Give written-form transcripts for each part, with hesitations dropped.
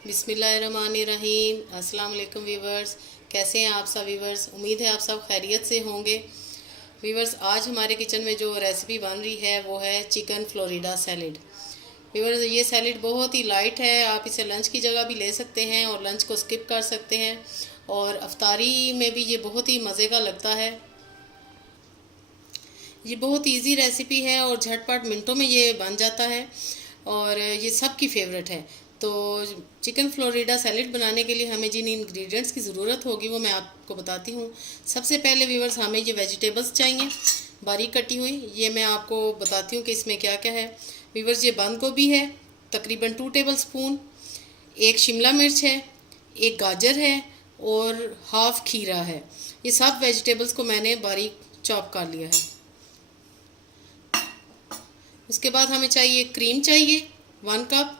बिस्मिल्लाहिर्रहमानिर्रहीम। अस्सलाम वालेकुम वीवर्स, कैसे हैं आप सब वीवर्स। उम्मीद है आप सब खैरियत से होंगे। वीवर्स, आज हमारे किचन में जो रेसिपी बन रही है वो है चिकन फ्लोरिडा सैलेड। वीवर्स, ये सैलेड बहुत ही लाइट है, आप इसे लंच की जगह भी ले सकते हैं और लंच को स्किप कर सकते हैं, और अफ्तारी में भी ये बहुत ही मज़े का लगता है। ये बहुत इजी रेसिपी है और झटपट मिनटों में ये बन जाता है और ये सबकी फेवरेट है। तो चिकन फ्लोरिडा सैलेड बनाने के लिए हमें जिन इंग्रेडिएंट्स की ज़रूरत होगी वो मैं आपको बताती हूँ। सबसे पहले वीवर्स, हमें ये वेजिटेबल्स चाहिए बारीक कटी हुई। ये मैं आपको बताती हूँ कि इसमें क्या क्या है। वीवर्स, ये बंद गोभी है तकरीबन 2 टेबल स्पून, एक शिमला मिर्च है, एक गाजर है और हाफ खीरा है। ये सब वेजिटेबल्स को मैंने बारीक चॉप कर लिया है। उसके बाद हमें चाहिए क्रीम चाहिए 1 कप,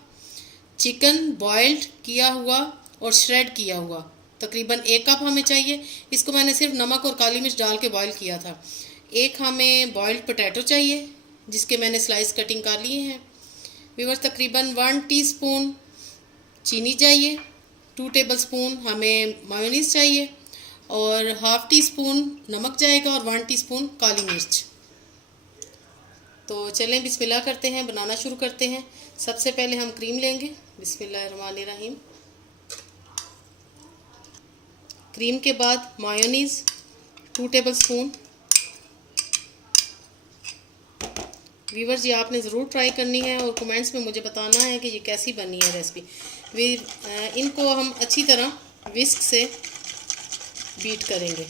चिकन बॉइल्ड किया हुआ और श्रेड किया हुआ तकरीबन 1 कप हमें चाहिए। इसको मैंने सिर्फ नमक और काली मिर्च डाल के बॉईल किया था। एक हमें बॉइल्ड पोटैटो चाहिए जिसके मैंने स्लाइस कटिंग कर लिए हैं। व्यूअर्स, तकरीबन 1 टीस्पून चीनी चाहिए, 2 टेबल स्पून हमें मायोनीज चाहिए और हाफ टी स्पून नमक जाएगा और 1 टीस्पून काली मिर्च। तो चलें बिस्मिल्लाह करते हैं, बनाना शुरू करते हैं। सबसे पहले हम क्रीम लेंगे। बिस्मिल्लाहिर्रहमानिर्रहीम। क्रीम के बाद मायोनीज़ 2 टेबल स्पून। व्यूअर्स, ये आपने ज़रूर ट्राई करनी है और कमेंट्स में मुझे बताना है कि ये कैसी बनी है रेसिपी। इनको हम अच्छी तरह विस्क से बीट करेंगे।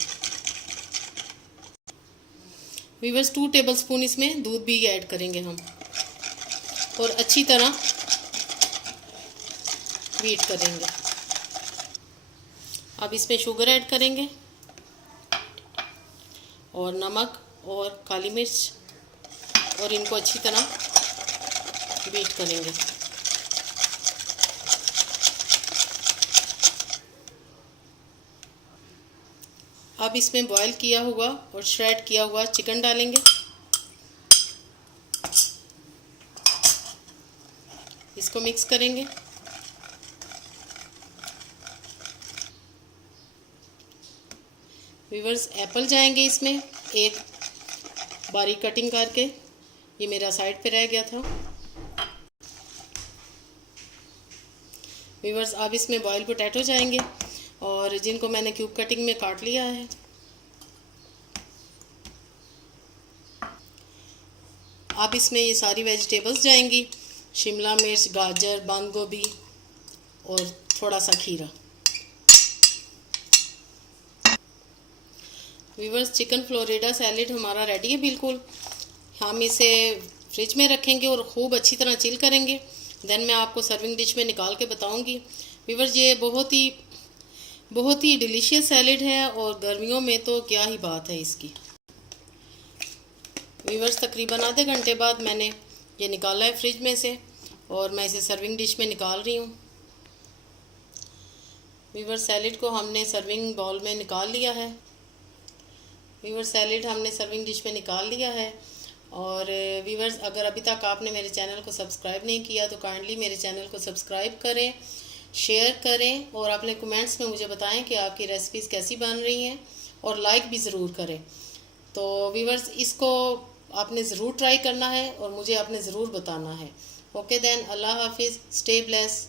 व्यूअर्स, 2 टेबल स्पून इसमें दूध भी ऐड करेंगे हम और अच्छी तरह बीट करेंगे। अब इसमें शुगर ऐड करेंगे और नमक और काली मिर्च और इनको अच्छी तरह बीट करेंगे। अब इसमें बॉईल किया हुआ और श्रेड किया हुआ चिकन डालेंगे। इसको मिक्स करेंगे। व्यूअर्स, एप्पल जाएंगे इसमें एक बारीक कटिंग करके, ये मेरा साइड पे रह गया था। व्यूअर्स, अब इसमें बॉइल्ड पोटैटो जाएंगे और जिनको मैंने क्यूब कटिंग में काट लिया है। अब इसमें ये सारी वेजिटेबल्स जाएंगी, शिमला मिर्च, गाजर, बंद गोभी और थोड़ा सा खीरा। व्यूअर्स, चिकन फ्लोरिडा सैलेड हमारा रेडी है बिल्कुल। हम इसे फ्रिज में रखेंगे और ख़ूब अच्छी तरह चिल करेंगे। देन मैं आपको सर्विंग डिश में निकाल के बताऊंगी। व्यूअर्स, ये बहुत ही डिलीशियस सैलेड है और गर्मियों में तो क्या ही बात है इसकी। व्यूअर्स, तकरीबन आधे घंटे बाद मैंने ये निकाला है फ्रिज में से और मैं इसे सर्विंग डिश में निकाल रही हूँ। व्यूअर्स, सैलेड को हमने सर्विंग बाउल में निकाल लिया है। व्यूअर्स, सैलेड हमने सर्विंग डिश में निकाल लिया है। और व्यूअर्स, अगर अभी तक आपने मेरे चैनल को सब्सक्राइब नहीं किया तो काइंडली मेरे चैनल को सब्सक्राइब करें, शेयर करें और अपने कमेंट्स में मुझे बताएं कि आपकी रेसिपीज़ कैसी बन रही हैं और लाइक भी ज़रूर करें। तो व्यूअर्स, इसको आपने ज़रूर ट्राई करना है और मुझे आपने ज़रूर बताना है। ओके देन, अल्लाह हाफिज़, स्टे ब्लेस।